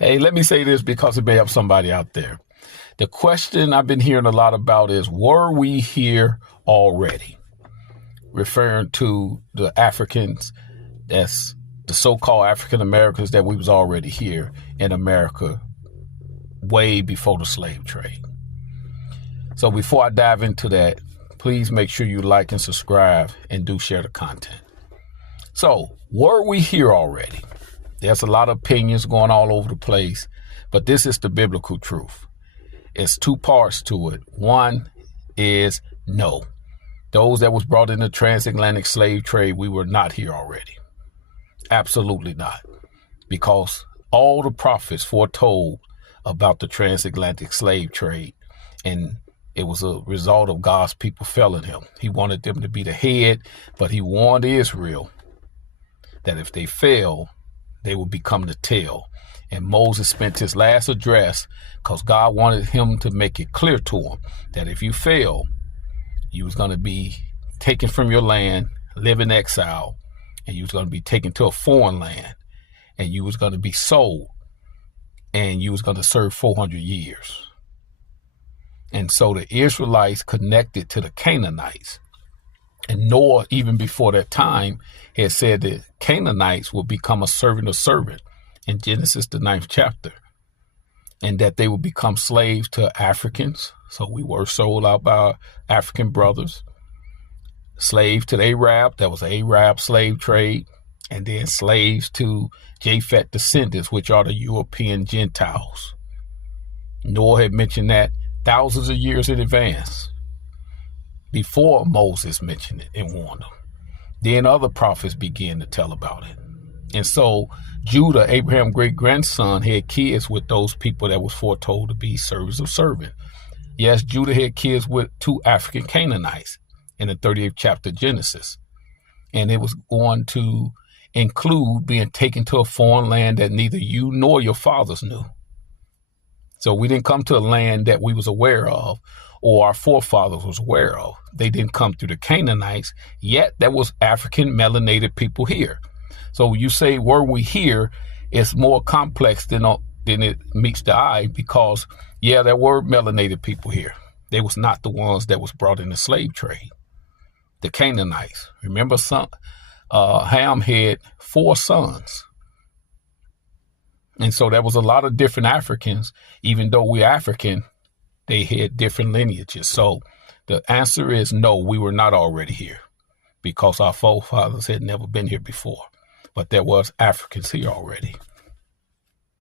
Hey, let me say this because it may have somebody out there. The question I've been hearing a lot about is, were we here already? Referring to the Africans, that's the so-called African Americans, that we was already here in America way before the slave trade. So before I dive into that, please make sure you like and subscribe and do share the content. So, were we here already? There's a lot of opinions going all over the place, but this is the biblical truth. It's two parts to it. One is no. Those that was brought in the Transatlantic Slave Trade, we were not here already. Absolutely not. Because all the prophets foretold about the Transatlantic Slave Trade, and it was a result of God's people failing him. He wanted them to be the head, but he warned Israel that if they fail, they would become the tail. And Moses spent his last address because God wanted him to make it clear to him that if you fail, you was going to be taken from your land, live in exile, and you was going to be taken to a foreign land, and you was going to be sold, and you was going to serve 400 years. And so the Israelites connected to the Canaanites. And Noah, even before that time, had said that Canaanites would become a servant of servant in Genesis, the 9th chapter, and that they would become slaves to Africans. So we were sold out by our African brothers, slaves to the Arab. That was an Arab slave trade, and then slaves to Japhet descendants, which are the European Gentiles. Noah had mentioned that thousands of years in advance, before Moses mentioned it and warned them. Then other prophets began to tell about it. And so Judah, Abraham's great-grandson, had kids with those people that was foretold to be servants of servant. Yes, Judah had kids with two African Canaanites in the 38th chapter of Genesis. And it was going to include being taken to a foreign land that neither you nor your fathers knew. So we didn't come to a land that we was aware of or our forefathers was aware of. They didn't come through the Canaanites, yet there was African melanated people here. So when you say, were we here, it's more complex than it meets the eye because, yeah, there were melanated people here. They was not the ones that was brought in the slave trade. The Canaanites. Remember, Ham had 4 sons. And so there was a lot of different Africans. Even though we're African, they had different lineages. So the answer is no, we were not already here because our forefathers had never been here before. But there was Africans here already.